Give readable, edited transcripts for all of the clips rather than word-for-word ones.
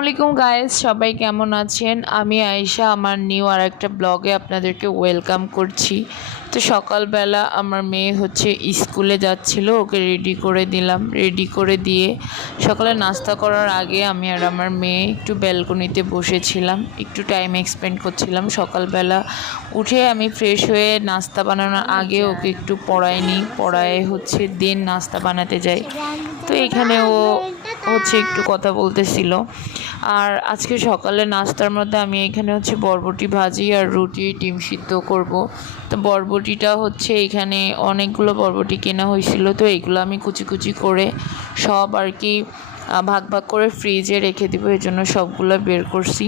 আসসালামু আলাইকুম গাইস, সবাই কেমন আছেন? আমি আয়েশা আমার নিউ আর একটা ব্লগে আপনাদেরকে ওয়েলকাম করছি। তো সকালবেলা আমার মেয়ে হচ্ছে স্কুলে যাচ্ছিল, ওকে রেডি করে দিলাম। রেডি করে দিয়ে সকালে নাস্তা করার আগে আমি আর আমার মেয়ে একটু ব্যালকনিতে বসেছিলাম, একটু টাইম এক্সপেন্ড করছিলাম। সকালবেলা উঠে আমি ফ্রেশ হয়ে নাস্তা বানানোর আগে ওকে একটু পড়ায় হচ্ছে দেন নাস্তা বানাতে যাই। তো এখানে ও হচ্ছে একটু কথা বলতেছিল। আর আজকে সকালে নাস্তার মধ্যে আমি এখানে হচ্ছে বরবটি ভাজি আর রুটি ডিম সিদ্ধ করব। তো বরবটিটা হচ্ছে এখানে অনেকগুলো বরবটি কেনা হয়েছিল, তো এইগুলো আমি কুচি কুচি করে সব আর কি ভাগ ভাগ করে ফ্রিজে রেখে দিব, এই জন্য সবগুলো বের করছি।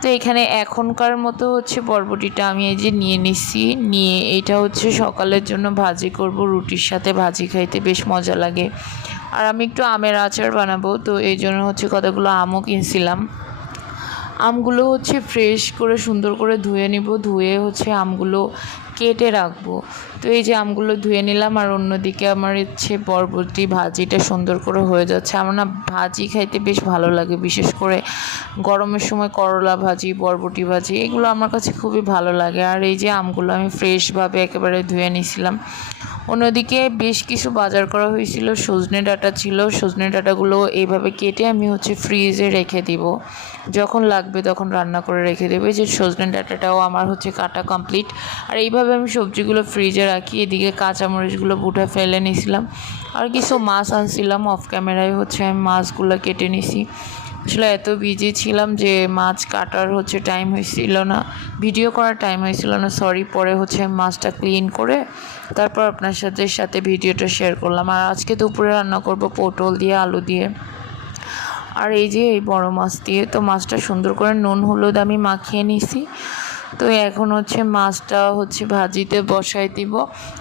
তো এখানে এখনকার মতো হচ্ছে বরবটিটা আমি এই যে নিয়ে নিচ্ছি, নিয়ে এইটা হচ্ছে সকালের জন্য ভাজি করব। রুটির সাথে ভাজি খাইতে বেশ মজা লাগে। আর আমি একটু আমের আচার বানাবো, তো এই জন্য হচ্ছে কতগুলো আমও কিনছিলাম। আমগুলো হচ্ছে ফ্রেশ করে সুন্দর করে ধুয়ে নিব, ধুয়ে হচ্ছে আমগুলো কেটে রাখবো। তো এই যে আমগুলো ধুয়ে নিলাম, আর অন্যদিকে আমার হচ্ছে বরবটি ভাজিটা সুন্দর করে হয়ে যাচ্ছে। আমার না ভাজি খাইতে বেশ ভালো লাগে, বিশেষ করে গরমের সময় করলা ভাজি, বরবটি ভাজি, এগুলো আমার কাছে খুবই ভালো লাগে। আর এই যে আমগুলো আমি ফ্রেশভাবে একেবারে ধুয়ে নিয়েছিলাম। অন্যদিকে বেশ কিছু বাজার করা হয়েছিল, সজনে ডাঁটা ছিল, সজনে ডাঁটাগুলো এইভাবে কেটে আমি হচ্ছে ফ্রিজে রেখে দিব, যখন লাগবে তখন রান্না করে রেখে দেবো। এই যে সজনে ডাঁটাটাও আমার হচ্ছে কাটা কমপ্লিট। আর এইভাবে আমি সবজিগুলো ফ্রিজে রাখি। এদিকে কাঁচামরিচগুলো বুটা ফেলে নিয়েছিলাম, আর কিছু মাছ আনছিলাম, অফ ক্যামেরায় হচ্ছে আমি মাছগুলো কেটে নিছি। আসলে এত বিজি ছিলাম যে মাছ কাটার হচ্ছে টাইম হয়েছিল না, ভিডিও করার টাইম হয়েছিল না, সরি। পরে হচ্ছে মাছটা ক্লিন করে তারপর আপনার সাথে ভিডিওটা শেয়ার করলাম। আর আজকে দুপুরে রান্না করব পটল দিয়ে, আলু দিয়ে, আর এই যে এই বড় মাছ দিয়ে। তো মাছটা সুন্দর করে নুন হলুদ আমি মাখিয়ে নিছি। তো এখন হচ্ছে মাছটা হচ্ছে ভাজিতে বসাই দিব।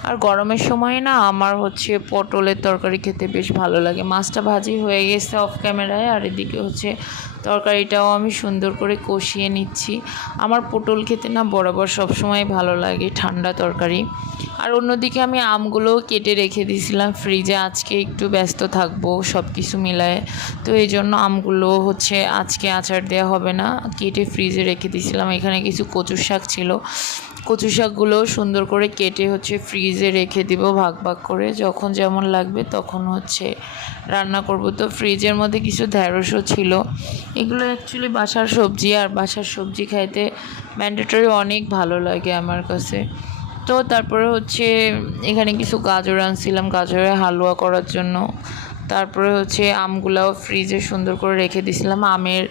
আর গরমের সময় না আমার হচ্ছে পটলের তরকারি খেতে বেশ ভালো লাগে। মাছটা ভাজি হয়ে গেছে অফ ক্যামেরায়, আর এদিকে হচ্ছে তরকারিটাও আমি সুন্দর করে কষিয়ে নিচ্ছি। আমার পটল খেতে না বরাবর সবসময় ভালো লাগে, ঠান্ডা তরকারি। আর অন্যদিকে আমি আমগুলোও কেটে রেখে দিয়েছিলাম ফ্রিজে, আজকে একটু ব্যস্ত থাকবো সব কিছু মিলায়ে। তো এই জন্য আমগুলো হচ্ছে আজকে আচার দেওয়া হবে না, কেটে ফ্রিজে রেখে দিয়েছিলাম। এখানে কিছু কচু শাক ছিল, কচু শাকগুলো সুন্দর করে কেটে হচ্ছে ফ্রিজে রেখে দিব ভাগ ভাগ করে, যখন যেমন লাগবে তখন হচ্ছে রান্না করব। তো ফ্রিজের মধ্যে কিছু ঢেঁড়সও ছিল। এগুলো অ্যাকচুয়ালি বাসার সবজি, আর বাসার সবজি খাইতে ম্যান্ডেটরি অনেক ভালো লাগে আমার কাছে। তো তারপরে হচ্ছে এখানে কিছু গাজর আনছিলাম গাজরের হালুয়া করার জন্য। তারপরে হচ্ছে আমগুলাও ফ্রিজে সুন্দর করে রেখে দিয়েছিলাম। আমের